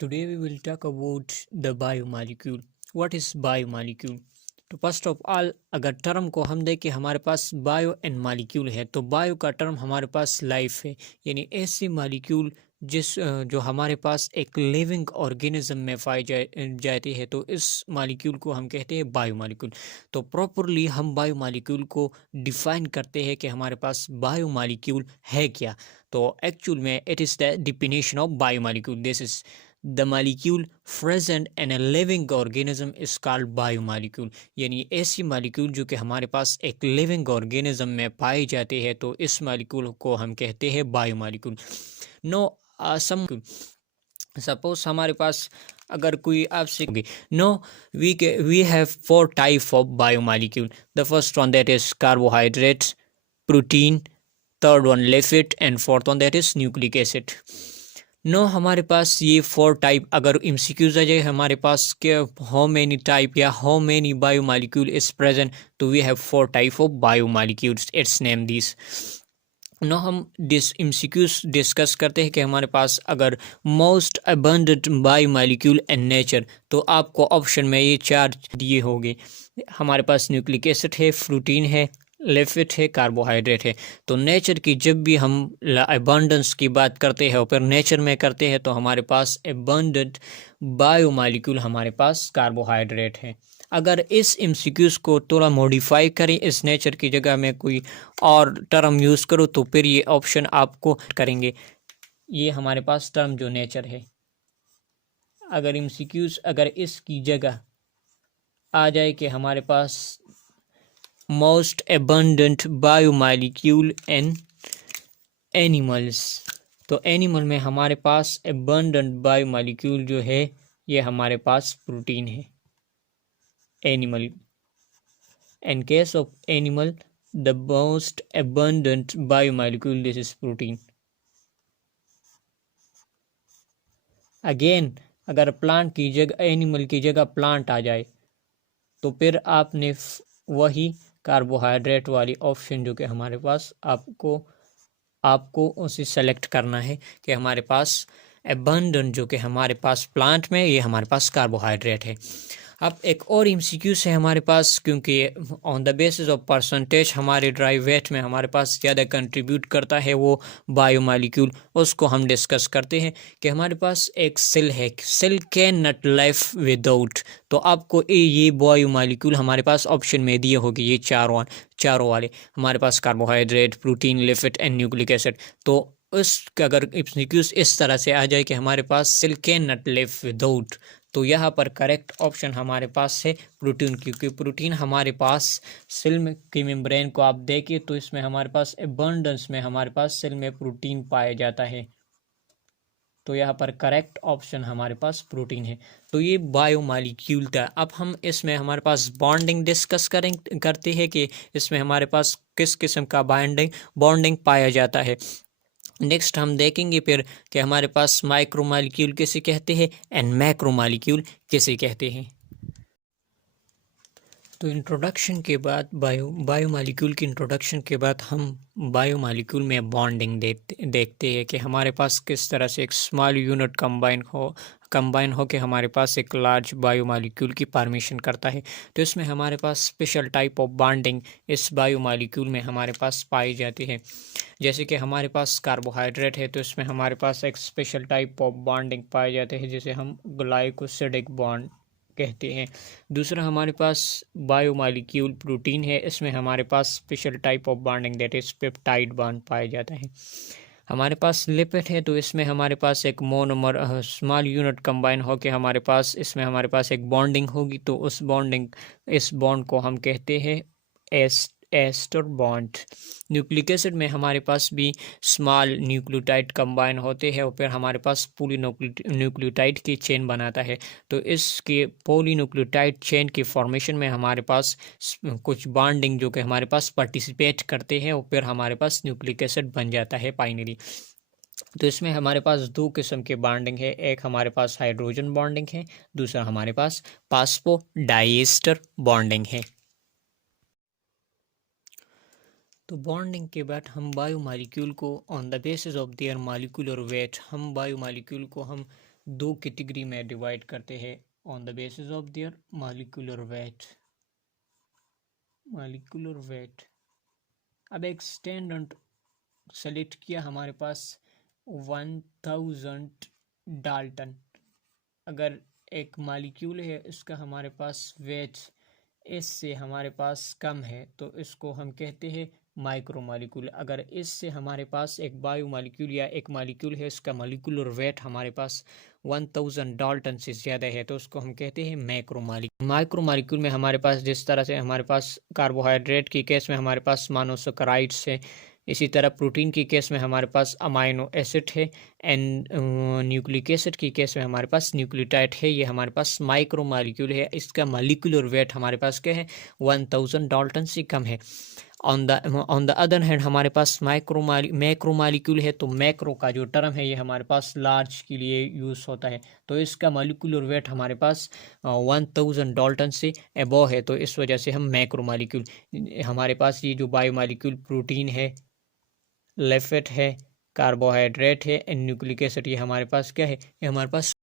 Today we will talk about the biomolecule. What is biomolecule? तो first of all अगर term को हम देखें, हमारे पास बायो एंड मालिक्यूल है। तो बायो का टर्म हमारे पास लाइफ है, यानी ऐसी मालिक्यूल जो हमारे पास एक लिविंग ऑर्गेनिज्म में पाई जाती है, तो इस मालिक्यूल को हम कहते हैं बायो मालिक्यूल। तो प्रॉपरली हम बायो मालिक्यूल को डिफाइन करते हैं कि हमारे पास बायो मालिक्यूल है क्या। तो एक्चुअल में it is the definition of biomolecule. This is the molecule present in a living organism is called biomolecule, यानी ऐसी मालिक्यूल जो कि हमारे पास एक लिविंग ऑर्गेनिज्म में पाई जाती है, तो इस मालिक्यूल को हम कहते हैं बायोमालिक्यूल। नो सम सपोज हमारे पास अगर कोई आपसे now we have four type of biomolecule. The first one that is carbohydrates, protein, third one lipid and fourth one that is nucleic acid. Now हमारे पास ये फोर टाइप अगर एमसीक्यूज आ जाए हमारे पास के हाउ मेनी टाइप या how many biomolecule is present, तो we have four type of biomolecules, its name this. Now हम एमसीक्यूज डिस्कस करते हैं कि हमारे पास अगर most abundant biomolecule in nature, तो आपको ऑप्शन में ये चार दिए होंगे। हमारे पास न्यूक्लिक एसिड है, प्रोटीन है, लिपिड है, कार्बोहाइड्रेट है। तो नेचर की जब भी हम अबंडेंस की बात करते हैं और फिर नेचर में करते हैं, तो हमारे पास अबंडेंट बायोमॉलिक्यूल हमारे पास कार्बोहाइड्रेट है। अगर इस एमसीक्यूज को थोड़ा मॉडिफाई करें, इस नेचर की जगह में कोई और टर्म यूज़ करो, तो फिर ये ऑप्शन आपको करेंगे। ये हमारे पास टर्म जो नेचर है, अगर एमसीक्यूज अगर इसकी जगह आ जाए कि हमारे पास मोस्ट abundant बायोमॉलिक्यूल इन एनिमल्स, तो एनिमल में हमारे पास abundant बायोमॉलिक्यूल जो है ये हमारे पास प्रोटीन है। Animal, in case of animal the most abundant biomolecule this is protein. Again अगर प्लांट की जगह एनिमल की जगह प्लांट आ जाए, तो फिर आपने वही कार्बोहाइड्रेट वाली ऑप्शन जो कि हमारे पास आपको उसे सेलेक्ट करना है कि हमारे पास एबंडेंट जो कि हमारे पास प्लांट में ये हमारे पास कार्बोहाइड्रेट है। अब एक और एमसीक्यूज है हमारे पास, क्योंकि on the basis of percentage हमारे ड्राई वेट में हमारे पास ज़्यादा कंट्रीब्यूट करता है वो बायोमॉलिक्यूल, उसको हम डिस्कस करते हैं कि हमारे पास एक सेल है, cell can not life without. तो आपको ये बायोमॉलिक्यूल हमारे पास ऑप्शन में दिए होगी, ये चारों वाले हमारे पास carbohydrate, protein, lipid and nucleic acid. तो उस अगर एमसीक्यूज इस तरह से आ जाए कि हमारे पास cell can not live without, तो यहाँ पर करेक्ट ऑप्शन हमारे पास है प्रोटीन, क्योंकि प्रोटीन हमारे पास सेल में की मेम्ब्रेन को आप देखिए तो इसमें हमारे पास एबंडेंस में हमारे पास सेल में प्रोटीन पाया जाता है। तो यहाँ पर करेक्ट ऑप्शन हमारे पास प्रोटीन है। तो ये बायोमॉलिक्यूल था। अब हम इसमें हमारे पास बॉन्डिंग डिस्कस करते हैं कि इसमें हमारे पास किस किस्म का बॉन्डिंग पाया जाता है। नेक्स्ट हम देखेंगे फिर कि हमारे पास माइक्रोमॉलिक्यूल किसे कहते हैं एंड मैक्रोमॉलिक्यूल किसे कहते हैं। तो इंट्रोडक्शन के बाद बायोमॉलिक्यूल की इंट्रोडक्शन के बाद हम बायोमॉलिक्यूल में बॉन्डिंग देखते हैं कि हमारे पास किस तरह से एक स्मॉल यूनिट कंबाइन हो के हमारे पास एक लार्ज बायोमॉलिक्यूल की फॉर्मेशन करता है। तो इसमें हमारे पास स्पेशल टाइप ऑफ बॉन्डिंग इस बायोमॉलिक्यूल में हमारे पास पाई जाती है। जैसे कि हमारे पास कार्बोहाइड्रेट है, तो इसमें हमारे पास एक स्पेशल टाइप ऑफ बॉन्डिंग पाए जाते हैं जिसे हम ग्लाइकोसिडिक बॉन्ड कहते हैं। दूसरा हमारे पास बायोमॉलिक्यूल प्रोटीन है, इसमें हमारे पास special type of bonding that is peptide bond पाया जाता है। हमारे पास लिपिड है, तो इसमें हमारे पास एक मोनोमर स्मॉल यूनिट कंबाइन होकर हमारे पास इसमें हमारे पास एक बॉन्डिंग होगी, तो इस बॉन्ड को हम कहते हैं एस्टर बॉन्ड। न्यूक्लिक एसिड में हमारे पास भी स्मॉल न्यूक्लियोटाइड कंबाइन होते हैं और फिर हमारे पास पॉलीन्यूक्लियोटाइड की चेन बनाता है। तो इसके पॉलीन्यूक्लियोटाइड चेन की फॉर्मेशन में हमारे पास कुछ बॉन्डिंग जो कि हमारे पास पार्टिसिपेट करते हैं और फिर हमारे पास न्यूक्लिक एसिड बन जाता है फाइनली। तो इसमें हमारे पास दो किस्म के बॉन्डिंग है, एक हमारे पास हाइड्रोजन बॉन्डिंग है, दूसरा हमारे पास फास्फोडाइएस्टर बॉन्डिंग है। तो बॉन्डिंग के बाद हम बायोमॉलिक्यूल को on the basis of their molecular weight हम बायोमॉलिक्यूल को हम दो कैटेगरी में डिवाइड करते हैं on the basis of their molecular weight. अब एक स्टैंडर्ड सेलेक्ट किया, हमारे पास 1000 डाल्टन। अगर एक मॉलिक्यूल है इसका हमारे पास वेट इससे हमारे पास कम है तो इसको हम कहते हैं माइक्रो मॉलिक्यूल। अगर इससे हमारे पास एक बायो मॉलिक्यूल या एक मॉलिक्यूल है इसका मॉलिक्यूलर वेट हमारे पास 1000 डाल्टन से ज़्यादा है तो उसको हम कहते हैं मैक्रो मॉलिक्यूल। माइक्रो मॉलिक्यूल में हमारे पास जिस तरह से हमारे पास कार्बोहाइड्रेट की केस में हमारे पास मोनोसैकेराइड्स है, इसी तरह प्रोटीन की केस में हमारे पास अमाइनो एसिड है, एंड न्यूक्लिक एसिड की केस में हमारे पास न्यूक्लियोटाइड है। ये हमारे पास माइक्रो मॉलिक्यूल है। इसका मॉलिक्यूलर वेट हमारे पास क्या है 1000 डाल्टन से कम है। ऑन द अदर हैंड हमारे पास मैक्रो मॉलिक्यूल है, तो मैक्रो का जो टर्म है ये हमारे पास लार्ज के लिए यूज़ होता है, तो इसका मॉलिक्यूलर वेट हमारे पास 1000 डाल्टन से अबव है, तो इस वजह से हम मैक्रो मॉलिक्यूल। हमारे पास ये जो बायो मॉलिक्यूल प्रोटीन है, लिपिड है, कार्बोहाइड्रेट है एंड न्यूक्लिक एसिड, ये हमारे पास क्या है, ये हमारे पास